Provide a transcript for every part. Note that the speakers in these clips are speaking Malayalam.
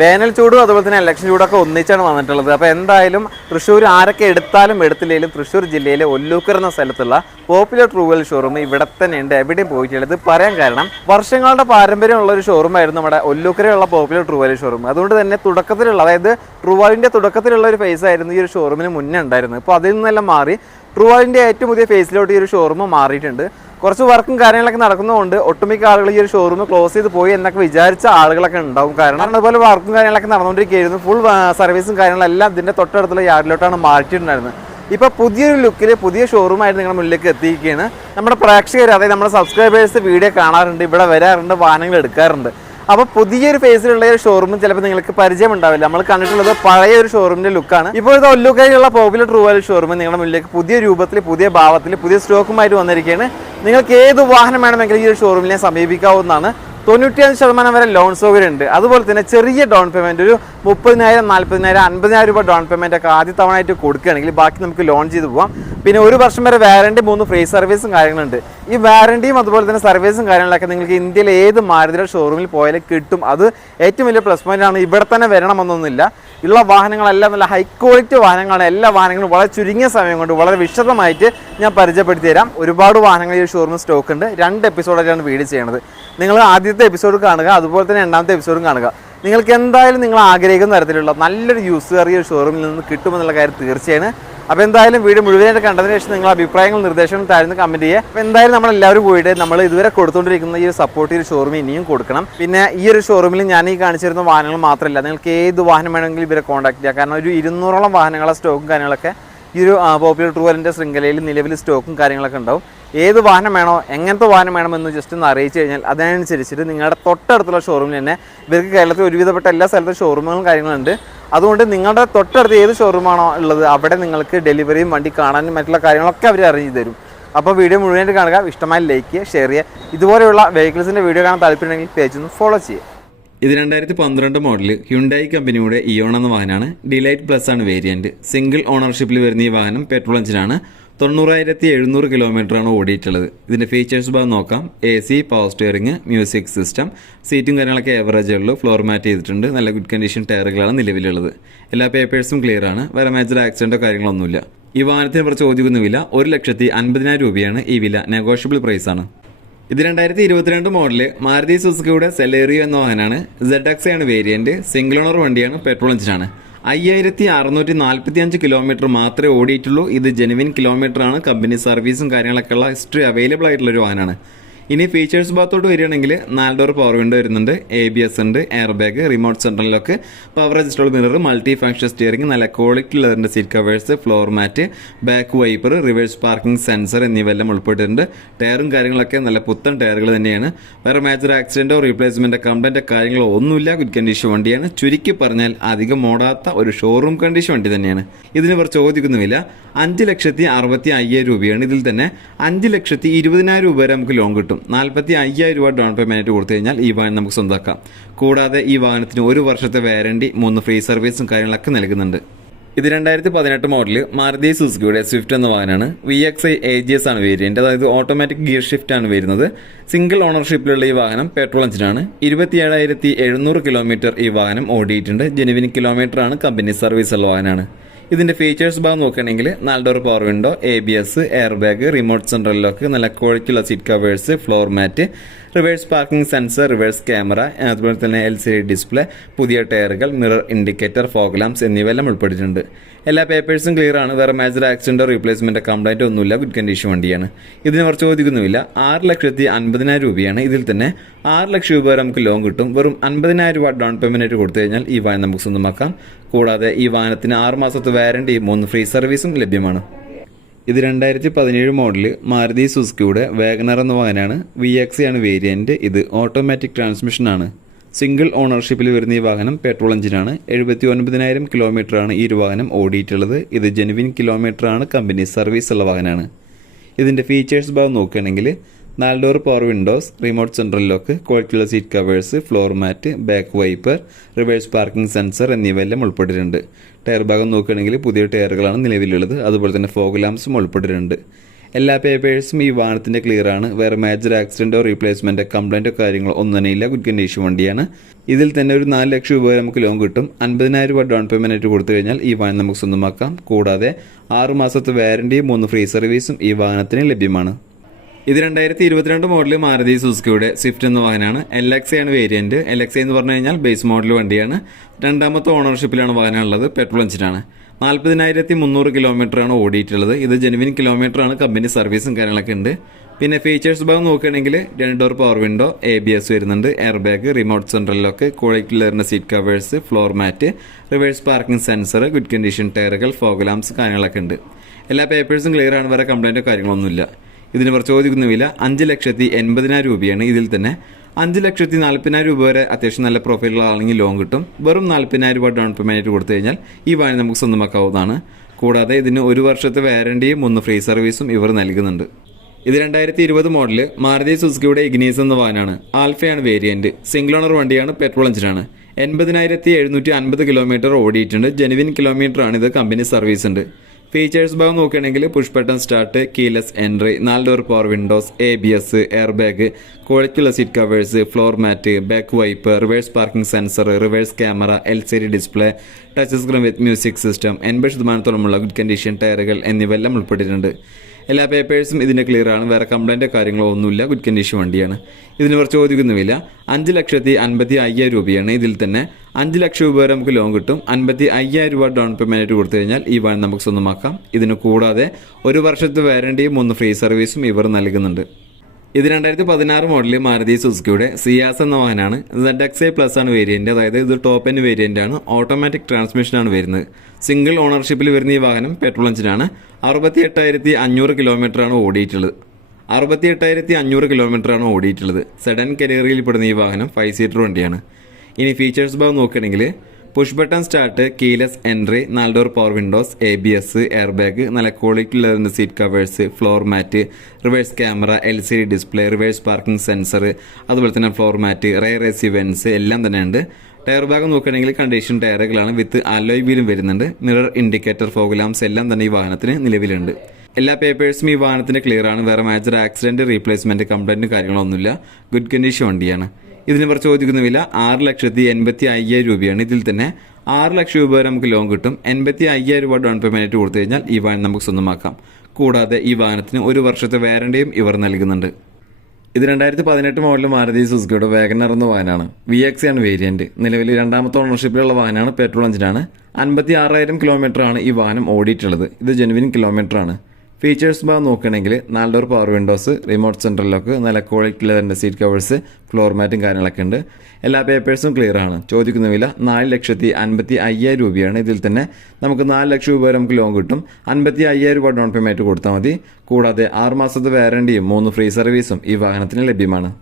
വേനൽ ചൂടും അതുപോലെ തന്നെ ഇലക്ഷൻ ചൂടൊക്കെ ഒന്നിച്ചാണ് വന്നിട്ടുള്ളത്. അപ്പോൾ എന്തായാലും തൃശ്ശൂർ ആരൊക്കെ എടുത്താലും എടുത്തില്ലെങ്കിലും തൃശ്ശൂർ ജില്ലയിലെ ഒല്ലൂക്കർ എന്ന സ്ഥലത്തുള്ള പോപ്പുലർ ട്രൂവൽ ഷോറൂം ഇവിടെ തന്നെ ഉണ്ട് എവിടെയും പോയിട്ടില്ല. ഇത് പറയാൻ കാരണം വർഷങ്ങളുടെ പാരമ്പര്യമുള്ള ഒരു ഷോറൂം ആയിരുന്നു നമ്മുടെ ഒല്ലൂക്കരയുള്ള പോപ്പുലർ ട്രൂവൽ ഷോറൂം അതുകൊണ്ട് തന്നെ തുടക്കത്തിലുള്ള അതായത് ട്രൂവാളിന്റെ തുടക്കത്തിലുള്ള ഒരു ഫേസ് ആയിരുന്നു ഈ ഒരു ഷോറൂമിന് മുന്നേ ഉണ്ടായിരുന്നത്. അപ്പോൾ അതിൽ നിന്നെല്ലാം മാറി ട്രൂവാളിന്റെ ഏറ്റവും പുതിയ ഫേസിലോട്ട് ഈ ഒരു ഷോറൂം മാറിയിട്ടുണ്ട്. കുറച്ച് വർക്കും കാര്യങ്ങളൊക്കെ നടക്കുന്നതുകൊണ്ട് ഒട്ടുമിക്ക ആളുകൾ ഈ ഒരു ഷോറൂം ക്ലോസ് ചെയ്ത് പോയി എന്നൊക്കെ വിചാരിച്ച ആളുകളൊക്കെ ഉണ്ടാവും. കാരണം അതുപോലെ വർക്കും കാര്യങ്ങളൊക്കെ നടന്നുകൊണ്ടിരിക്കുകയായിരുന്നു. ഫുൾ സർവീസും കാര്യങ്ങളെല്ലാം ഇതിന്റെ തൊട്ടടുത്തുള്ള യാർഡിലോട്ടാണ് മാറ്റിയിട്ടുണ്ടായിരുന്നത് ഇപ്പോൾ പുതിയൊരു ലുക്കിൽ പുതിയ ഷോറൂമായിട്ട് നിങ്ങളുടെ മുന്നിലേക്ക് എത്തിയിരിക്കുകയാണ്. നമ്മുടെ പ്രേക്ഷകർ അതായത് നമ്മുടെ സബ്സ്ക്രൈബേഴ്സ് വീഡിയോ കാണാറുണ്ട് ഇവിടെ വരാറുണ്ട് വാഹനങ്ങൾ എടുക്കാറുണ്ട്. അപ്പോൾ പുതിയൊരു ഫേസിലുള്ള ഒരു ഷോറൂം ചിലപ്പോൾ നിങ്ങൾക്ക് പരിചയം ഉണ്ടാവില്ല നമ്മൾ കണ്ടിട്ടുള്ളത് പഴയ ഒരു ഷോറൂമിന്റെ ലുക്കാണ് ഇപ്പോഴത്തെ ഇത് ഒല്ലുകൈയുള്ള പോപ്പുലർ ട്രൂവൽ ഷോറൂം നിങ്ങളുടെ മുന്നിലേക്ക് പുതിയ രൂപത്തിൽ പുതിയ ഭാവത്തിൽ പുതിയ സ്റ്റോക്കുമായിട്ട് വന്നിരിക്കുകയാണ്. നിങ്ങൾക്ക് ഏത് വാഹനം വേണമെങ്കിലും ഈ ഒരു ഷോറൂമിനെ സമീപിക്കാവുന്നതാണ്. തൊണ്ണൂറ്റിയഞ്ച് ശതമാനം വരെ ലോൺ സൗകര്യം ഉണ്ട് അതുപോലെ തന്നെ ചെറിയ ഡൗൺ പേയ്മെന്റ് ഒരു മുപ്പതിനായിരം നാൽപ്പതിനായിരം അൻപതിനായിരം രൂപ ഡൗൺ പേയ്മെന്റ് ഒക്കെ ആദ്യ തവണയായിട്ട് കൊടുക്കുകയാണെങ്കിൽ ബാക്കി നമുക്ക് ലോൺ ചെയ്ത് പോവാം. പിന്നെ ഒരു വർഷം വരെ വാറണ്ടി മൂന്ന് ഫ്രീ സർവീസും കാര്യങ്ങളുണ്ട്. ഈ വാറണ്ടിയും അതുപോലെ തന്നെ സർവീസും കാര്യങ്ങളൊക്കെ നിങ്ങൾക്ക് ഇന്ത്യയിലെ ഏത് മാരുതിയുടെ ഷോറൂമിൽ പോയാലും കിട്ടും. അത് ഏറ്റവും വലിയ പ്ലസ് പോയിന്റ് ആണ്. ഇവിടെ തന്നെ വരണമെന്നൊന്നുമില്ല. ഉള്ള വാഹനങ്ങളെല്ലാം നല്ല ഹൈ ക്വാളിറ്റി വാഹനങ്ങളാണ്. എല്ലാ വാഹനങ്ങളും വളരെ ചുരുങ്ങിയ സമയം കൊണ്ട് വളരെ വിശദമായിട്ട് ഞാൻ പരിചയപ്പെടുത്തി തരാം. ഒരുപാട് വാഹനങ്ങൾ ഈ ഷോറൂമിൽ സ്റ്റോക്ക് ഉണ്ട്. രണ്ട് എപ്പിസോഡായിട്ടാണ് വീഡിയോ ചെയ്യണത്. നിങ്ങൾ ആദ്യത്തെ എപ്പിസോഡ് കാണുക അതുപോലെ തന്നെ രണ്ടാമത്തെ എപ്പിസോഡും കാണുക. നിങ്ങൾക്ക് എന്തായാലും നിങ്ങൾ ആഗ്രഹിക്കുന്ന തരത്തിലുള്ള നല്ലൊരു യൂസ് കയറിയ ഷോറൂമിൽ നിന്ന് കിട്ടുമെന്നുള്ള കാര്യം തീർച്ചയാണ് അപ്പോൾ എന്തായാലും വീഡിയോ മുഴുവനായിട്ട് കണ്ടതിന് ശേഷം നിങ്ങൾ അഭിപ്രായങ്ങൾ നിർദ്ദേശങ്ങൾ താഴ്ന്ന് കമന്റ് ചെയ്യുക. അപ്പോൾ എന്തായാലും നമ്മൾ എല്ലാവരും പോയിട്ട് നമ്മൾ ഇതുവരെ കൊടുത്തുകൊണ്ടിരിക്കുന്ന ഈ ഒരു സപ്പോർട്ട് ഈ ഷോറൂമിൽ ഇനിയും കൊടുക്കണം. പിന്നെ ഈ ഒരു ഷോറൂമിൽ ഞാൻ ഈ കാണിച്ചിരുന്ന വാഹനങ്ങൾ മാത്രമല്ല നിങ്ങൾക്ക് ഏത് വാഹനം വേണമെങ്കിലും ഇവരെ കോൺടാക്ട് ചെയ്യാം. കാരണം ഒരു ഇരുന്നൂറോളം വാഹനങ്ങളെ സ്റ്റോക്കും കാര്യങ്ങളൊക്കെ ഈ ഒരു പോപ്പുലർ ട്രൂവലിന്റെ ശൃംഖലയിൽ നിലവിൽ സ്റ്റോക്കും കാര്യങ്ങളൊക്കെ ഉണ്ടാവും. ഏത് വാഹനം വേണോ എങ്ങനത്തെ വാഹനം വേണമെന്ന് ജസ്റ്റ് ഒന്ന് അറിയിച്ചു കഴിഞ്ഞാൽ അതിനനുസരിച്ചിട്ട് നിങ്ങളുടെ തൊട്ടടുത്തുള്ള ഷോറൂമിൽ തന്നെ ഇവർക്ക് കേരളത്തിൽ ഒരുവിധപ്പെട്ട എല്ലാ സ്ഥലത്തും ഷോറൂമുകളും കാര്യങ്ങളുണ്ട് അതുകൊണ്ട് നിങ്ങളുടെ തൊട്ടടുത്ത് ഏത് ഷോറൂമാണോ ഉള്ളത് അവിടെ നിങ്ങൾക്ക് ഡെലിവറിയും വണ്ടി കാണാനും മറ്റുള്ള കാര്യങ്ങളൊക്കെ അവർ അറേഞ്ച് തരും. അപ്പോൾ വീഡിയോ മുഴുവനായിട്ട് കാണുക. ഇഷ്ടമായി ലൈക്ക് ചെയ്യുക ഷെയർ ചെയ്യുക. ഇതുപോലെയുള്ള വെഹിക്കിൾസിന്റെ വീഡിയോ കാണാൻ താല്പര്യമുണ്ടെങ്കിൽ പേജ് ഒന്ന് ഫോളോ ചെയ്യുക. ഇത് രണ്ടായിരത്തി പന്ത്രണ്ട് മോഡൽ ഹ്യുണ്ടായി കമ്പനിയുടെ ഇയോൺ എന്ന വാഹനമാണ്. ഡിലൈറ്റ് പ്ലസ് ആണ് വേരിയന്റ് സിംഗിൾ ഓണർഷിപ്പിൽ വരുന്ന ഈ വാഹനം പെട്രോൾ എഞ്ചിനാണ് തൊണ്ണൂറായിരത്തി എഴുന്നൂറ് കിലോമീറ്റർ ആണ് ഓടിയിട്ടുള്ളത്. ഇതിന്റെ ഫീച്ചേഴ്സ് ഭാഗം നോക്കാം. A C power steering music system സീറ്റും കാര്യങ്ങളൊക്കെ ഏവറേജ് ഉള്ളൂ. ഫ്ലോർ മാറ്റ് ചെയ്തിട്ടുണ്ട്. നല്ല ഗുഡ് കണ്ടീഷൻ ടയറുകളാണ് നിലവിലുള്ളത്. എല്ലാ പേപ്പേഴ്സും ക്ലിയർ ആണ്. വേറെ മേജർ ആക്സിഡന്റോ കാര്യങ്ങളൊന്നുമില്ല. ഈ വാഹനത്തിന് ഇവർ ചോദിക്കുന്ന വില ഒരു ലക്ഷത്തി അൻപതിനായിരം രൂപയാണ്. ഈ വില നെഗോഷ്യബിൾ പ്രൈസ് ആണ്. ഇത് രണ്ടായിരത്തി ഇരുപത്തിരണ്ട് മോഡൽ മാരുതി സുസുക്കിയുടെ സെലേറിയോ എന്ന വാഹനമാണ്. സെഡ് എക്സ് ആണ് വേരിയന്റ് സിംഗിൾ ഓണർ വണ്ടിയാണ്. പെട്രോൾ എഞ്ചിനാണ് അയ്യായിരത്തി അറുന്നൂറ്റി നാൽപ്പത്തി അഞ്ച് കിലോമീറ്റർ മാത്രമേ ഓടിയിട്ടുള്ളൂ. ഇത് ജെനുവിൻ കിലോമീറ്റർ ആണ്. കമ്പനി സർവീസും കാര്യങ്ങളൊക്കെ ഉള്ള ഹിസ്റ്ററി അവൈലബിൾ ആയിട്ടുള്ള ഒരു വാഹനമാണ്. ഇനി ഫീച്ചേഴ്സ് ഭാഗത്തോട്ട് വരികയാണെങ്കിൽ നാല് ഡോർ പവർ വിൻഡോ വരുന്നുണ്ട് എ ബി എസ് ഉണ്ട് air bag remote central lock power adjustable mirror multi function steering നല്ല quality ലെതറിന്റെ seat covers floor mat back wiper reverse parking sensor എന്നിവയെല്ലാം ഉൾപ്പെട്ടിട്ടുണ്ട്. ടയറും കാര്യങ്ങളൊക്കെ നല്ല പുത്തൻ ടയറുകൾ തന്നെയാണ്. വേറെ മേജർ ആക്സിഡന്റോ റീപ്ലേസ്മെന്റ് കംപ്ലൈന്റോ കാര്യങ്ങളോ ഒന്നുമില്ല. ഗുഡ് കണ്ടീഷൻ വണ്ടിയാണ്. ചുരുക്കി പറഞ്ഞാൽ അധികം ഓടാത്ത ഒരു ഷോറൂം കണ്ടീഷൻ വണ്ടി തന്നെയാണ്. ഇതിന് ഇവർ ചോദിക്കുന്നുമില്ല. അഞ്ച് ലക്ഷത്തി അറുപത്തി അയ്യായിരം രൂപയാണ് ഇതിൽ തന്നെ. അഞ്ച് ലക്ഷത്തി ഇരുപതിനായിരം രൂപ വരെ നമുക്ക് ലോൺ കിട്ടും. നാൽപ്പത്തി അയ്യായിരം രൂപ ഡൗൺ പേയ്മെന്റ് കൊടുത്തു കഴിഞ്ഞാൽ ഈ വാഹനം നമുക്ക് സ്വന്തമാക്കാം. കൂടാതെ ഈ വാഹനത്തിന് ഒരു വർഷത്തെ വാരണ്ടി മൂന്ന് ഫ്രീ സർവീസും കാര്യങ്ങളൊക്കെ നൽകുന്നുണ്ട്. ഇത് രണ്ടായിരത്തി പതിനെട്ട് മോഡൽ മാരുതി സുസുക്കിയുടെ സ്വിഫ്റ്റ് എന്ന വാഹനമാണ്. V X I A G S ആണ് വേരിയന്റ് അതായത് ഓട്ടോമാറ്റിക് ഗിയർ ഷിഫ്റ്റ് ആണ് വരുന്നത്. സിംഗിൾ ഓണർഷിപ്പിലുള്ള ഈ വാഹനം പെട്രോൾ എഞ്ചിനാണ് ഇരുപത്തി ഏഴായിരത്തി എഴുന്നൂറ് കിലോമീറ്റർ ഈ വാഹനം ഓടിയിട്ടുണ്ട്. ജെനുവിൻ കിലോമീറ്റർ ആണ് കമ്പനി സർവീസ് ഉള്ള വാഹനമാണ്. ഇതിന്റെ ഫീച്ചേഴ്സ് ഭാഗം നോക്കുകയാണെങ്കിൽ നാല് door power window A B S air bag remote central lock നല്ല ക്വാളിറ്റിയുള്ള seat covers floor mat reverse parking sensor reverse camera അതുപോലെ തന്നെ എൽ സി ഡി ഡിസ്പ്ലേ പുതിയ ടയറുകൾ മിറർ ഇൻഡിക്കേറ്റർ ഫോഗ് ലാംസ് എന്നിവയെല്ലാം ഉൾപ്പെട്ടിട്ടുണ്ട് എല്ലാ പേപ്പേഴ്സും ക്ലിയർ ആണ്. വേറെ മേജർ ആക്സിഡന്റോ റീപ്ലേസ്മെന്റ് കംപ്ലൈന്റോ ഒന്നുമില്ല. ഗുഡ് കണ്ടീഷൻ വണ്ടിയാണ്. ഇതിന് അവർ ചോദിക്കുന്നുമില്ല. ആറ് ലക്ഷത്തി അൻപതിനായിരം രൂപയാണ്. ഇതിൽ തന്നെ ആറ് ലക്ഷം രൂപ നമുക്ക് ലോൺ കിട്ടും. വെറും അൻപതിനായിരം രൂപ ഡൗൺ ആയിട്ട് കൊടുത്തു കഴിഞ്ഞാൽ ഈ വാഹനം നമുക്ക് സ്വന്തമാക്കാം. കൂടാതെ ഈ വാഹനത്തിന് ആറ് മാസത്തെ വാരണ്ടി മൂന്ന് ഫ്രീ സർവീസും ലഭ്യമാണ്. ഇത് രണ്ടായിരത്തി പതിനേഴ് മോഡൽ മാരുതി സുസുക്കിയുടെ വാഗനർ എന്ന വാഹനമാണ്. വി എക്സ് ആണ് വേരിയന്റ് ഇത് ഓട്ടോമാറ്റിക് ട്രാൻസ്മിഷനാണ് സിംഗിൾ ഓണർഷിപ്പിൽ വരുന്ന ഈ വാഹനം പെട്രോൾ എഞ്ചിനാണ് എഴുപത്തി ഒൻപതിനായിരം കിലോമീറ്ററാണ് ഈ ഒരു വാഹനം ഓടിയിട്ടുള്ളത്. ഇത് ജെനുവിൻ കിലോമീറ്റർ ആണ് കമ്പനി സർവീസ് ഉള്ള വാഹനമാണ്. ഇതിന്റെ ഫീച്ചേഴ്സ് ഭാഗം നോക്കുകയാണെങ്കിൽ നാല് door power windows remote central lock ക്വാളിറ്റിയുള്ള seat covers floor mat back wiper reverse parking sensor എന്നിവയെല്ലാം ഉൾപ്പെട്ടിട്ടുണ്ട്. ടയർ ഭാഗം നോക്കുകയാണെങ്കിൽ പുതിയ ടയറുകളാണ് നിലവിലുള്ളത്. അതുപോലെ തന്നെ ഫോഗ് ലാംപ്സും ഉൾപ്പെട്ടിട്ടുണ്ട്. എല്ലാ പേപ്പേഴ്സും ഈ വാഹനത്തിന്റെ ക്ലിയർ ആണ്. വേറെ മേജർ ആക്സിഡന്റോ റീപ്ലേസ്മെന്റോ കംപ്ലൈന്റോ കാര്യങ്ങളോ ഒന്നും തന്നെ ഇല്ല. ഗുഡ് കണ്ടീഷൻ വണ്ടിയാണ്. ഇതിൽ തന്നെ ഒരു നാല് ലക്ഷം രൂപ നമുക്ക് ലോൺ കിട്ടും. അൻപതിനായിരം രൂപ ഡൗൺ പേയ്മെന്റ് ആയിട്ട് കൊടുത്തു കഴിഞ്ഞാൽ ഈ വാഹനം നമുക്ക് സ്വന്തമാക്കാം. കൂടാതെ ആറ് മാസത്തെ വാറണ്ടിയും മൂന്ന് ഫ്രീ സർവീസും ഈ വാഹനത്തിന് ലഭ്യമാണ്. ഇത് രണ്ടായിരത്തി ഇരുപത്തിരണ്ട് മോഡൽ മാരുതി സുസുക്കിയുടെ സ്വിഫ്റ്റ് എന്ന വാഹനമാണ്. എൽ എക്സ് ആണ് വേരിയന്റ് എൽ എക്സ് എന്ന് പറഞ്ഞു കഴിഞ്ഞാൽ ബേസ് മോഡൽ വണ്ടിയാണ്. രണ്ടാമത്തെ ഓണർഷിപ്പിലാണ് വാഹനം ഉള്ളത് പെട്രോൾ എഞ്ചിനാണ് നാൽപ്പതിനായിരത്തി മുന്നൂറ് കിലോമീറ്റർ ആണ് ഓടിയിട്ടുള്ളത്. ഇത് ജെനുവിൻ കിലോമീറ്റർ ആണ്. കമ്പനി സർവീസും കാര്യങ്ങളൊക്കെ ഉണ്ട്. പിന്നെ ഫീച്ചേഴ്സ് ഭാഗം നോക്കുകയാണെങ്കിൽ രണ്ട് door power window A B S വരുന്നുണ്ട്. Air bag remote central lock ക്വാളിറ്റിയിലേറിന seat covers floor mat reverse parking sensor good condition ടയറുകൾ ഫോഗ്ലാംസ് കാര്യങ്ങളൊക്കെ ഉണ്ട്. എല്ലാ പേപ്പേഴ്സും ക്ലിയർ ആണ്. വരെ കംപ്ലൈന്റോ കാര്യങ്ങളൊന്നുമില്ല. ഇതിന് ചോദിക്കുന്ന വില അഞ്ച് ലക്ഷത്തി എൺപതിനായിരം രൂപയാണ്. ഇതിൽ തന്നെ അഞ്ച് ലക്ഷത്തി നാൽപ്പതിനായിരം രൂപ വരെ അത്യാവശ്യം നല്ല പ്രൊഫൈലുകളാണെങ്കിൽ ലോൺ കിട്ടും. വെറും നാൽപ്പതിനായിരം രൂപ ഡൗൺ പേയ്മെന്റ് കൊടുത്തു കഴിഞ്ഞാൽ ഈ വാഹനം നമുക്ക് സ്വന്തമാക്കാവുന്നതാണ്. കൂടാതെ ഇതിന് ഒരു വർഷത്തെ വാറണ്ടിയും ഒന്ന് ഫ്രീ സർവീസും ഇവർ നൽകുന്നുണ്ട്. ഇത് രണ്ടായിരത്തി ഇരുപത് മോഡൽ മാരുതി സുസുക്കിയുടെ ഇഗ്നീസ് എന്ന വാഹനമാണ് ആൽഫയാണ് വേരിയന്റ് സിംഗിൾ ഓണർ വണ്ടിയാണ് പെട്രോൾ എഞ്ചിനാണ് എൺപതിനായിരത്തി എഴുന്നൂറ്റി അൻപത് കിലോമീറ്റർ ഓടിയിട്ടുണ്ട്. ജെനുവിൻ കിലോമീറ്റർ ആണ് ഇത്. കമ്പനി സർവീസ് ഉണ്ട്. ഫീച്ചേഴ്സ് ഭാഗം നോക്കുകയാണെങ്കിൽ push button start keyless entry നാല് door power windows A B S air bag ക്വാളിറ്റിയുള്ള seat covers floor mat back wipe reverse parking sensor reverse camera L C D display touch screen with music system എൺപത് ശതമാനത്തോളമുള്ള ഗുഡ് കണ്ടീഷൻ ടയറുകൾ എന്നിവയെല്ലാം ഉൾപ്പെട്ടിട്ടുണ്ട്. എല്ലാ പേപ്പേഴ്സും ഇതിന്റെ ക്ലിയർ ആണ്. വേറെ കംപ്ലൈന്റോ കാര്യങ്ങളോ ഒന്നുമില്ല. ഗുഡ് കണ്ടീഷൻ വണ്ടിയാണ്. ഇതിന് ഇവർ ചോദിക്കുന്നുമില്ല അഞ്ച് ലക്ഷത്തി അൻപത്തി അയ്യായിരം രൂപയാണ്. ഇതിൽ തന്നെ അഞ്ച് ലക്ഷം രൂപ വരെ നമുക്ക് ലോൺ കിട്ടും. അൻപത്തി അയ്യായിരം രൂപ ഡൗൺ പേയ്മെന്റ് ആയിട്ട് കൊടുത്തു കഴിഞ്ഞാൽ ഈ വാഹനം നമുക്ക് സ്വന്തമാക്കാം. ഇതിന് കൂടാതെ ഒരു വർഷത്തെ വാരണ്ടിയും ഒന്ന് ഫ്രീ സർവീസും ഇവർ നൽകുന്നുണ്ട്. ഇത് രണ്ടായിരത്തി പതിനാറ് മോഡലിൽ മാരുതി സുസുക്കിയുടെ സിയാസ് എന്ന വാഹനമാണ്. സെഡ് എക്സ് ഐ പ്ലസ് ആണ് വേരിയന്റ് അതായത് ഇത് ടോപ്പ് എൻ വേരിയന്റ് ആണ്. ഓട്ടോമാറ്റിക് ട്രാൻസ്മിഷനാണ് വരുന്നത്. സിംഗിൾ ഓണർഷിപ്പിൽ വരുന്ന ഈ വാഹനം പെട്രോൾ എഞ്ചിനാണ് അറുപത്തി എട്ടായിരത്തി അഞ്ഞൂറ് കിലോമീറ്റർ ആണ് ഓടിയിട്ടുള്ളത്. അറുപത്തി എട്ടായിരത്തി അഞ്ഞൂറ് കിലോമീറ്റർ ആണ് ഓടിയിട്ടുള്ളത്. സെഡൻ കരിയറിൽ പെടുന്ന ഈ വാഹനം ഫൈവ് സീറ്റർ വണ്ടിയാണ്. ഇനി ഫീച്ചേഴ്സ് ഭാഗം നോക്കുകയാണെങ്കിൽ push button start keyless entry നാല് door power windows A B S air bag നല്ല ക്വാളിറ്റി ഉള്ള seat covers floor mat reverse camera L C D display reverse parking sensor അതുപോലെ തന്നെ ഫ്ലോർ മാറ്റ് റയർ എസ് ഇവൻസ് വെൻസ് എല്ലാം തന്നെ ഉണ്ട് ടയർ ഭാഗം നോക്കുകയാണെങ്കിൽ കണ്ടീഷൻ ടയറുകളാണ് വിത്ത് അലോയ് വീലും വരുന്നുണ്ട്. മിറർ ഇൻഡിക്കേറ്റർ ഫോഗലാംസ് എല്ലാം തന്നെ ഈ വാഹനത്തിന് നിലവിലുണ്ട്. എല്ലാ പേപ്പേഴ്സും ഈ വാഹനത്തിന് ക്ലിയർ ആണ്. വേറെ മേജർ ആക്സിഡന്റ് റീപ്ലേസ്മെന്റ് കംപ്ലൈന്റ് കാര്യങ്ങളൊന്നുമില്ല. ഗുഡ് കണ്ടീഷൻ വണ്ടിയാണ്. ഇതിന് കുറച്ച് ചോദിക്കുന്ന വില ആറ് ലക്ഷത്തി എൺപത്തി അയ്യായിരം രൂപയാണ്. ഇതിൽ തന്നെ ആറ് ലക്ഷം രൂപ വരെ നമുക്ക് ലോൺ കിട്ടും. എൺപത്തി അയ്യായിരം രൂപ ഡൗൺ പേയ്മെന്റ് കൊടുത്തു കഴിഞ്ഞാൽ ഈ വാഹനം നമുക്ക് സ്വന്തമാക്കാം. കൂടാതെ ഈ വാഹനത്തിന് ഒരു വർഷത്തെ വാറണ്ടിയും ഇവർ നൽകുന്നുണ്ട്. ഇത് രണ്ടായിരത്തി പതിനെട്ട് മോഡൽ മാരുതി സുസുക്കിയുടെ വേഗനർ എന്ന വാഹനമാണ്. വി എക്സ് ആണ് വേരിയന്റ് നിലവിൽ രണ്ടാമത്തെ ഓണർഷിപ്പിലുള്ള വാഹനമാണ് പെട്രോൾ എഞ്ചിനാണ് അൻപത്തി ആറായിരം കിലോമീറ്റർ ആണ് ഈ വാഹനം ഓടിയിട്ടുള്ളത്. ഇത് ജെനുവിൻ കിലോമീറ്റർ ആണ്. ഫീച്ചേഴ്സ് ഭാഗം നോക്കുകയാണെങ്കിൽ നാല് power windows remote central lock നല്ല ക്വാളിറ്റി ലെതറിന്റെ സീറ്റ് കവേഴ്സ് ഫ്ലോർ മാറ്റും കാര്യങ്ങളൊക്കെ ഉണ്ട്. എല്ലാ പേപ്പേഴ്സും ക്ലിയർ ആണ്. ചോദിക്കുന്ന വില നാല് ലക്ഷത്തി അൻപത്തി അയ്യായിരം രൂപയാണ്. ഇതിൽ തന്നെ നമുക്ക് നാല് ലക്ഷം രൂപ വരെ നമുക്ക് ലോൺ കിട്ടും. അൻപത്തി അയ്യായിരം രൂപ ഡൗൺ പേയ്മെന്റ് കൊടുത്താൽ മതി. കൂടാതെ ആറ് മാസത്തെ വാറണ്ടിയും മൂന്ന് ഫ്രീ സർവീസും ഈ വാഹനത്തിന് ലഭ്യമാണ്.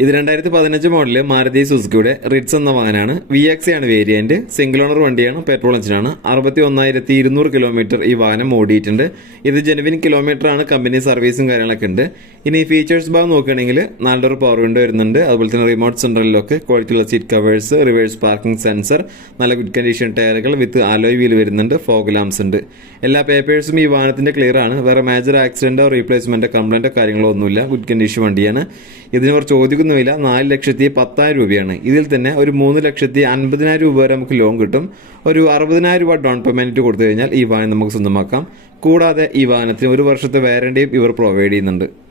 ഇത് രണ്ടായിരത്തി പതിനഞ്ച് മോഡൽ മാരുതി സുസുക്കിയുടെ റിറ്റ്സ് എന്ന വാഹനമാണ്. വി എക്സ് ആണ് വേരിയന്റ് സിംഗിൾ ഓണർ വണ്ടിയാണ്. പെട്രോൾ എഞ്ചിനാണ് അറുപത്തി ഒന്നായിരത്തി ഇരുന്നൂറ് കിലോമീറ്റർ ഈ വാഹനം ഓടിയിട്ടുണ്ട്. ഇത് ജെനുവിൻ കിലോമീറ്റർ ആണ്. കമ്പനി സർവീസും കാര്യങ്ങളൊക്കെ ഉണ്ട്. ഇനി ഫീച്ചേഴ്സ് ഭാഗം നോക്കുകയാണെങ്കിൽ നാല് ഡോർ പവർ വിൻഡോ വരുന്നുണ്ട്. അതുപോലെ തന്നെ റിമോട്ട് സെൻട്രലിലൊക്കെ ക്വാളിറ്റിയുള്ള seat covers reverse parking sensor നല്ല ഗുഡ് കണ്ടീഷൻ ടയറുകൾ വിത്ത് അലോയ് വീൽ വരുന്നുണ്ട്. ഫോഗ് ലാംസ് ഉണ്ട്. എല്ലാ പേപ്പേഴ്സും ഈ വാഹനത്തിന്റെ ക്ലിയർ ആണ്. വേറെ മേജർ ആക്സിഡന്റോ റീപ്ലേസ്മെന്റോ കംപ്ലൈന്റോ കാര്യങ്ങളോ ഒന്നുമില്ല. ഗുഡ് കണ്ടീഷൻ വണ്ടിയാണ്. ഇതിന് കുറച്ച് ചോദിക്കുന്ന വില നാല് ലക്ഷത്തി പത്തായിരം രൂപയാണ്. ഇതിൽ തന്നെ ഒരു മൂന്ന് ലക്ഷത്തി അൻപതിനായിരം രൂപ വരെ നമുക്ക് ലോൺ കിട്ടും. ഒരു അറുപതിനായിരം രൂപ ഡൗൺ പേയ്മെന്റ് കൊടുത്തു കഴിഞ്ഞാൽ ഈ വാഹനം നമുക്ക് സ്വന്തമാക്കാം. കൂടാതെ ഈ വാഹനത്തിന് ഒരു വർഷത്തെ വാറണ്ടിയും ഇവർ പ്രൊവൈഡ് ചെയ്യുന്നുണ്ട്.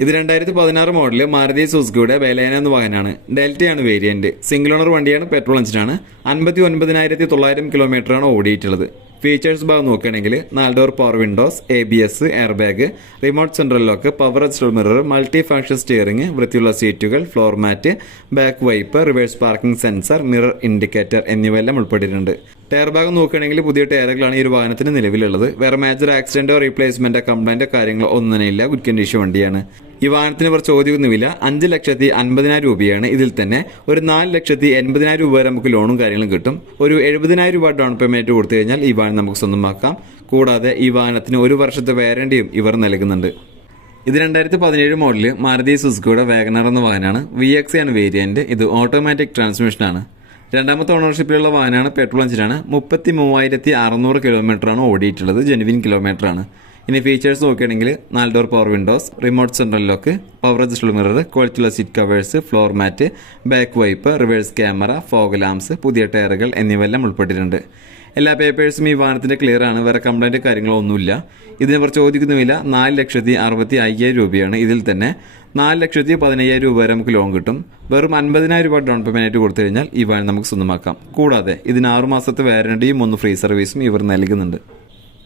ഇത് രണ്ടായിരത്തി പതിനാറ് മോഡൽ മാരുതി സുസുക്കിയുടെ ബലേന എന്ന വാഹനമാണ്. ഡെൽറ്റയാണ് വേരിയന്റ് സിംഗിൾ ഓണർ വണ്ടിയാണ് പെട്രോൾ എഞ്ചിനാണ്. അൻപത്തി ഒൻപതിനായിരത്തി തൊള്ളായിരം കിലോമീറ്ററാണ് ഓടിയിട്ടുള്ളത്. ഫീച്ചേഴ്സ് ഭാഗം നോക്കുകയാണെങ്കിൽ നാല് door power windows A B S air bag remote central lock power adjustable mirror multi function steering വൃത്തിയുള്ള സീറ്റുകൾ floor mat back wipe reverse parking sensor mirror indicator എന്നിവയെല്ലാം ഉൾപ്പെട്ടിട്ടുണ്ട്. ടയർ ഭാഗം നോക്കുകയാണെങ്കിൽ പുതിയ ടയറുകളാണ് ഈ ഒരു വാഹനത്തിന് നിലവിലുള്ളത്. വേറെ മേജർ ആക്സിഡന്റോ റീപ്ലേസ്മെന്റോ കംപ്ലൈന്റോ കാര്യങ്ങളോ ഒന്നും തന്നെ ഇല്ല. ഗുഡ് കണ്ടീഷൻ വണ്ടിയാണ്. ഈ വാഹനത്തിന് ഇവർ ചോദ്യമൊന്നുമില്ല. അഞ്ച് ലക്ഷത്തി അൻപതിനായിരം രൂപയാണ് ഇതിൽ തന്നെ. ഒരു നാല് ലക്ഷത്തി എൺപതിനായിരം രൂപ വരെ നമുക്ക് ലോണും കാര്യങ്ങളും കിട്ടും. ഒരു എഴുപതിനായിരം രൂപ ഡൗൺ പേയ്മെന്റ് കൊടുത്തു കഴിഞ്ഞാൽ ഈ വാഹനം നമുക്ക് സ്വന്തമാക്കാം. കൂടാതെ ഈ വാഹനത്തിന് ഒരു വർഷത്തെ വാരണ്ടിയും ഇവർ നൽകുന്നുണ്ട്. ഇത് രണ്ടായിരത്തി പതിനേഴ് മോഡൽ മാരുതി സുസുക്കിയുടെ വാഗനർ എന്ന വാഹനമാണ്. വി എക്സ് ആണ് വേരിയന്റ് ഇത് ഓട്ടോമാറ്റിക് ട്രാൻസ്മിഷനാണ് രണ്ടാമത്തെ ഓണർഷിപ്പിലുള്ള വാഹനമാണ് പെട്രോൾ എഞ്ചിനാണ് മുപ്പത്തി മൂവായിരത്തി അറുന്നൂറ് കിലോമീറ്ററാണ് ഓടിയിട്ടുള്ളത്. ജെനുവിൻ കിലോമീറ്ററാണ്. ഇനി ഫീച്ചേഴ്സ് നോക്കുകയാണെങ്കിൽ നാല് door power windows remote central lock power adjustable mirror ക്വാളിറ്റിയുള്ള seat covers floor mat back wipe reverse camera fog lamps പുതിയ ടയറുകൾ എന്നിവയെല്ലാം ഉൾപ്പെട്ടിട്ടുണ്ട്. എല്ലാ പേപ്പേഴ്സും ഈ വാഹനത്തിന്റെ ക്ലിയർ ആണ്. വേറെ കംപ്ലൈന്റ് കാര്യങ്ങളോ ഒന്നുമില്ല. ഇതിനെ കുറിച്ച് ചോദിക്കുന്ന വില നാല് ലക്ഷത്തി അറുപത്തി അയ്യായിരം രൂപയാണ് ഇതിൽ തന്നെ. നാല് ലക്ഷത്തി പതിനയ്യായിരം രൂപ വരെ നമുക്ക് ലോൺ കിട്ടും. വെറും അൻപതിനായിരം രൂപ ഡൗൺ ആയിട്ട് കൊടുത്തു കഴിഞ്ഞാൽ ഈ വാഹനം നമുക്ക് സ്വന്തമാക്കാം. കൂടാതെ ഇതിന് ആറു മാസത്തെ വാറണ്ടിയും ഒന്ന് ഫ്രീ സർവീസും ഇവർ നൽകുന്നുണ്ട്.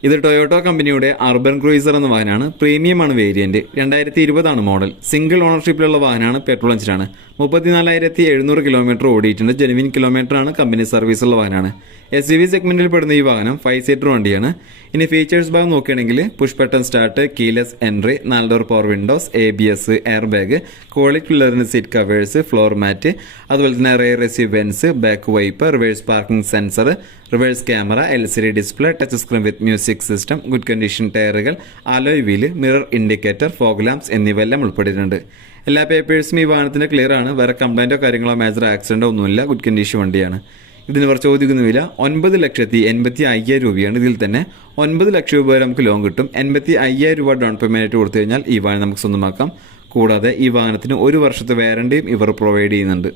ഇത് ടൊയോട്ടോ കമ്പനിയുടെ അർബൻ ക്രൂയിസർ എന്ന വാഹനമാണ്. പ്രീമിയമാണ് വേരിയന്റ് രണ്ടായിരത്തി ഇരുപതാണ് മോഡൽ സിംഗിൾ ഓണർഷിപ്പിലുള്ള വാഹനമാണ്. പെട്രോൾ എഞ്ചിനാണ് മുപ്പത്തിനാലായിരത്തി എഴുന്നൂറ് കിലോമീറ്റർ ഓടിയിട്ടുണ്ട്. ജെനുവിൻ കിലോമീറ്റർ ആണ് കമ്പനി സർവീസുള്ള വാഹനമാണ്. എസ് യു വി സെഗ്മെന്റിൽ പെടുന്ന ഈ വാഹനം ഫൈവ് സീറ്റർ വണ്ടിയാണ്. ഇനി ഫീച്ചേഴ്സ് ഭാഗം നോക്കുകയാണെങ്കിൽ push button start keyless entry നാല് door power windows A B S air bag quality ഉള്ളതിന് സീറ്റ് കവേഴ്സ് ഫ്ലോർ മാറ്റ് അതുപോലെ തന്നെ rear റെസിവെൻസ് back wipe reverse parking sensor reverse camera L C D display touch screen with music system good condition ടയറുകൾ alloy wheel mirror indicator fog lamps എന്നിവയെല്ലാം ഉൾപ്പെട്ടിട്ടുണ്ട്. എല്ലാ പേപ്പേഴ്സും ഈ വാഹനത്തിന്റെ ക്ലിയർ ആണ്. വേറെ കംപ്ലൈന്റോ കാര്യങ്ങളോ മേജർ ആക്സിഡന്റോ ഒന്നുമില്ല. ഗുഡ് കണ്ടീഷൻ വണ്ടിയാണ്. ഇതിന് ഇവർ ചോദിക്കുന്ന വില ഒൻപത് ലക്ഷത്തി എൺപത്തി അയ്യായിരം രൂപയാണ് ഇതിൽ തന്നെ. ഒൻപത് ലക്ഷം രൂപ വരെ നമുക്ക് ലോൺ കിട്ടും. എൺപത്തി അയ്യായിരം രൂപ ഡൗൺ പേയ്മെന്റ് ആയിട്ട് കൊടുത്തു കഴിഞ്ഞാൽ ഈ വാഹനം നമുക്ക് സ്വന്തമാക്കാം. കൂടാതെ ഈ വാഹനത്തിന് ഒരു വർഷത്തെ വാറണ്ടിയും ഇവർ പ്രൊവൈഡ് ചെയ്യുന്നുണ്ട്.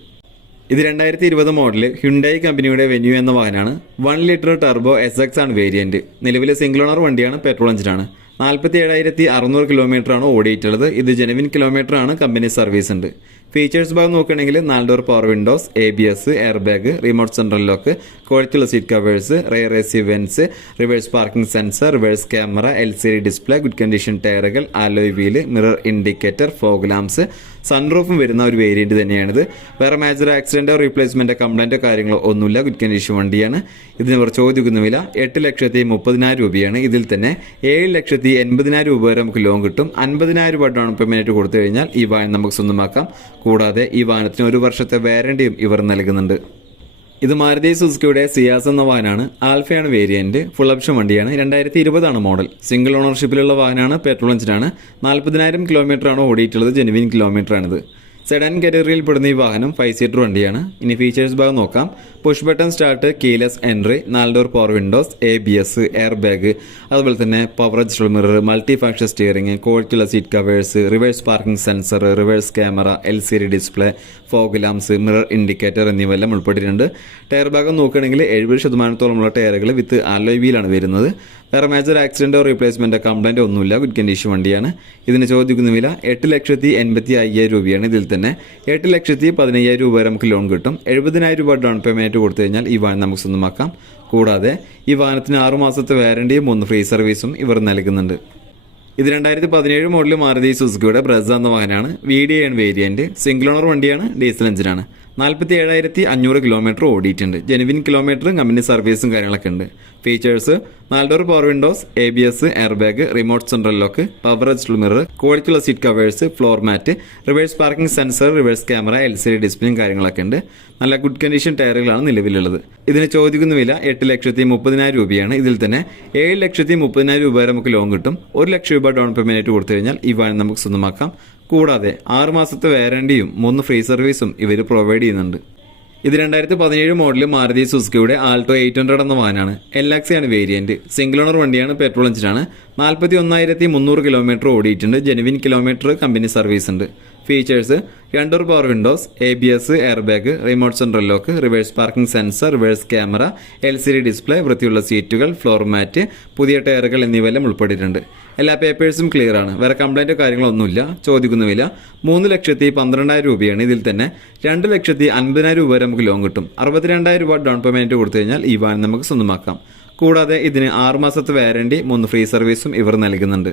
ഇത് രണ്ടായിരത്തി ഇരുപത് മോഡൽ ഹ്യുണ്ടായി കമ്പനിയുടെ വെന്യൂ എന്ന വാഹനമാണ്. One litre turbo S X ആണ് വേരിയന്റ് നിലവിലെ സിംഗിൾ ഓണർ വണ്ടിയാണ് പെട്രോൾ എഞ്ചിനാണ് നാൽപ്പത്തി ഏഴായിരത്തി അറുന്നൂറ് കിലോമീറ്റർ ആണ് ഓടിയിട്ടുള്ളത്. ഇത് ജെനുവിൻ കിലോമീറ്റർ ആണ് കമ്പനി സർവീസ് ഉണ്ട്. ഫീച്ചേഴ്സ് ഭാഗം നോക്കുകയാണെങ്കിൽ നാല് door power windows A B S air bag remote central lock ക്വാളിറ്റിയുള്ള seat covers rear C vents reverse parking sensor reverse camera L C D display good condition ടയറുകൾ alloy wheel mirror indicator fog lamps സൺറൂഫും വരുന്ന ഒരു വേരിയന്റ് തന്നെയാണിത്. വേറെ മേജർ ആക്സിഡന്റോ റീപ്ലേസ്മെന്റോ കംപ്ലൈന്റോ കാര്യങ്ങളോ ഒന്നുമില്ല. ഗുഡ് കണ്ടീഷൻ വണ്ടിയാണ്. ഇതിന് ഇവർ ചോദിക്കുന്ന വില എട്ട് ലക്ഷത്തി മുപ്പതിനായിരം രൂപയാണ്. ഇതിൽ തന്നെ ഏഴ് ലക്ഷത്തി എൺപതിനായിരം രൂപ വരെ നമുക്ക് ലോൺ കിട്ടും. അൻപതിനായിരം രൂപ ഡൗൺ പേയ്മെന്റ് കൊടുത്തു കഴിഞ്ഞാൽ ഈ വാഹനം നമുക്ക് സ്വന്തമാക്കാം. കൂടാതെ ഈ വാഹനത്തിന് ഒരു വർഷത്തെ വാരണ്ടിയും ഇവർ നൽകുന്നുണ്ട്. ഇത് മാരുതി സുസുക്കിയുടെ സിയാസ് എന്ന വാഹനമാണ്. ആൽഫയാണ് വേരിയന്റ്. ഫുൾ ഓപ്ഷൻ വണ്ടിയാണ്. രണ്ടായിരത്തി ഇരുപതാണ് മോഡൽ സിംഗിൾ ഓണർഷിപ്പിലുള്ള വാഹനമാണ്. പെട്രോൾ എഞ്ചിനാണ് നാൽപ്പതിനായിരം കിലോമീറ്റർ ആണ് ഓടിയിട്ടുള്ളത്. ജെനുവിൻ കിലോമീറ്റർ ആണിത്. സെഡൻ കാറ്റഗറിയിൽ പെടുന്ന ഈ വാഹനം ഫൈവ് സീറ്റർ വണ്ടിയാണ്. ഇനി ഫീച്ചേഴ്സ് ഭാഗം നോക്കാം. Push button start keyless entry നാല് door power windows A B S air bag അതുപോലെ തന്നെ power adjustable mirror multi function steering ക്വാളിറ്റിയുള്ള seat covers reverse parking sensor reverse camera L C D display fog lamps mirror indicator എന്നിവയെല്ലാം ഉൾപ്പെട്ടിട്ടുണ്ട്. ടയർ ഭാഗം നോക്കുകയാണെങ്കിൽ എഴുപത് ശതമാനത്തോളമുള്ള ടയറുകൾ വിത്ത് ആലോയ് വീലാണ് വരുന്നത്. വേറെ മേജർ ആക്സിഡന്റോ റീപ്ലേസ്മെന്റോ കംപ്ലൈന്റോ ഒന്നുമില്ല. ഗുഡ് കണ്ടീഷൻ വണ്ടിയാണ്. ഇതിന് ചോദിക്കുന്ന വില എട്ട് ലക്ഷത്തി എൺപത്തി അയ്യായിരം രൂപയാണ്. ഇതിൽ തന്നെ എട്ട് ലക്ഷത്തി പതിനയ്യായിരം രൂപ വരെ നമുക്ക് ലോൺ കിട്ടും. എഴുപതിനായിരം രൂപ ഡൗൺ പേയ്മെന്റ് കൊടുത്തു കഴിഞ്ഞാൽ ഈ വാഹനം നമുക്ക് സ്വന്തമാക്കാം. കൂടാതെ ഈ വാഹനത്തിന് ആറു മാസത്തെ വാറണ്ടിയും ഒന്ന് ഫ്രീ സർവീസും ഇവർ നൽകുന്നുണ്ട്. ഇത് രണ്ടായിരത്തി പതിനേഴ് മോഡൽ മാരുതി സുസുക്കിയുടെ ബ്രസ എന്ന വാഹനമാണ്. V D variant single owner വണ്ടിയാണ്. ഡീസൽ എഞ്ചിനാണ് നാൽപ്പത്തി ഏഴായിരത്തി അഞ്ഞൂറ് കിലോമീറ്റർ ഓടിയിട്ടുണ്ട് ജെനുവിൻ കിലോമീറ്റർ കമ്പനി സർവീസും കാര്യങ്ങളൊക്കെ ഉണ്ട്. ഫീച്ചേഴ്സ് നാല് door power windows A B S air bag remote central lock power adjustable mirror ക്വാളിറ്റിയുള്ള seat covers floor mat reverse parking sensor reverse camera L C D ഡിസ്പ്ലേയും കാര്യങ്ങളൊക്കെ ഉണ്ട്. നല്ല ഗുഡ് കണ്ടീഷൻ ടയറുകളാണ് നിലവിലുള്ളത്. ഇതിന് ചോദിക്കുന്ന വില എട്ട് ലക്ഷത്തി മുപ്പതിനായിരം രൂപയാണ്. ഇതിൽ തന്നെ ഏഴ് ലക്ഷത്തി മുപ്പതിനായിരം രൂപ വരെ നമുക്ക് ലോൺ കിട്ടും. ഒരു ലക്ഷം രൂപ ഡൗൺ ആയിട്ട് കൊടുത്തു കഴിഞ്ഞാൽ ഈ വാഹനം നമുക്ക് സ്വന്തമാക്കാം. കൂടാതെ ആറ് മാസത്തെ വാറണ്ടിയും മൂന്ന് ഫ്രീ സർവീസും ഇവർ പ്രൊവൈഡ് ചെയ്യുന്നുണ്ട്. ഇത് രണ്ടായിരത്തി പതിനേഴ് മോഡൽ മാരുതി സുസുക്കിയുടെ ആൾട്ടോ എയ്റ്റ് ഹൺഡ്രഡ് എന്ന വാനാണ്. ആണ് വേരിയന്റ് സിംഗിൾ ഓണർ വണ്ടിയാണ് പെട്രോൾ എഞ്ചിനാണ് നാൽപ്പത്തി ഒന്നായിരത്തി മുന്നൂറ് കിലോമീറ്റർ ഓടിയിട്ടുണ്ട്. ജെനുവിൻ കിലോമീറ്റർ കമ്പനി സർവീസ് ഉണ്ട്. Features രണ്ടൂർ power windows A B S air bag remote central lock reverse parking sensor reverse camera L C D display വൃത്തിയുള്ള സീറ്റുകൾ ഫ്ലോർ മാറ്റ് പുതിയ ടയറുകൾ എന്നിവയെല്ലാം ഉൾപ്പെട്ടിട്ടുണ്ട്. എല്ലാ പേപ്പേഴ്സും ക്ലിയർ ആണ്. വേറെ കംപ്ലൈന്റോ കാര്യങ്ങളൊന്നുമില്ല ഒന്നുമില്ല. ചോദിക്കുന്ന മൂന്ന് ലക്ഷത്തി പന്ത്രണ്ടായിരം രൂപയാണ്. ഇതിൽ തന്നെ രണ്ട് ലക്ഷത്തി അൻപതിനായിരം രൂപ വരെ നമുക്ക് ലോൺ കിട്ടും. അറുപത്തിരണ്ടായിരം രൂപ ഡൗൺ പേയ്മെന്റ് കൊടുത്തു കഴിഞ്ഞാൽ ഈ വാഹനം നമുക്ക് സ്വന്തമാക്കാം. കൂടാതെ ഇതിന് ആറുമാസത്തെ വാരണ്ടി മൂന്ന് ഫ്രീ സർവീസും ഇവർ നൽകുന്നുണ്ട്.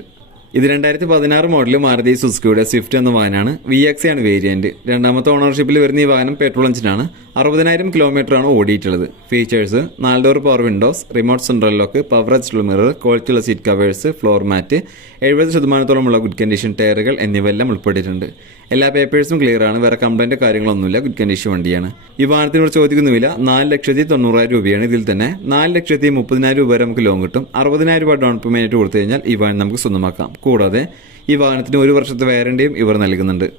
ഇത് രണ്ടായിരത്തി പതിനാറ് മോഡൽ മാരുതി സുസുക്കിയുടെ സ്വിഫ്റ്റ് എന്ന വാഹനമാണ് വി എക്സ് ആണ് വേരിയന്റ് രണ്ടാമത്തെ ഓണർഷിപ്പിൽ വരുന്ന ഈ വാഹനം പെട്രോൾ എഞ്ചിനാണ് അറുപതിനായിരം ആണ് ഓടിയിട്ടുള്ളത്. ഫീച്ചേഴ്സ് നാല് door power windows remote central lock power അച്ചുള്ള mirror ക്വാളിറ്റിയുള്ള സീറ്റ് കവേഴ്സ് ഫ്ലോർ മാറ്റ് എഴുപത് ശതമാനത്തോളമുള്ള ഗുഡ് കണ്ടീഷൻ ടയറുകൾ എന്നിവയെല്ലാം ഉൾപ്പെട്ടിട്ടുണ്ട്. എല്ലാ പേപ്പേഴ്സും ക്ലിയർ ആണ്. വേറെ കംപ്ലൈന്റ് കാര്യങ്ങളൊന്നുമില്ല. ഗുഡ് കണ്ടീഷൻ വണ്ടിയാണ്. ഈ വാഹനത്തിനോട് ചോദിക്കുന്ന വില നാല് ലക്ഷത്തി തൊണ്ണൂറായിരം രൂപയാണ് ഇതിൽ തന്നെ. നാല് ലക്ഷത്തി മുപ്പതിനായിരം രൂപ വരെ നമുക്ക് ലോൺ കിട്ടും. അറുപതിനായിരം രൂപ ഡൗൺ പേയ്മെന്റ് കൊടുത്തു കഴിഞ്ഞാൽ ഈ വാഹനം നമുക്ക് സ്വന്തമാക്കാം. കൂടാതെ ഈ വാഹനത്തിന് ഒരു വർഷത്തെ വാറണ്ടിയും ഇവർ നൽകുന്നുണ്ട്.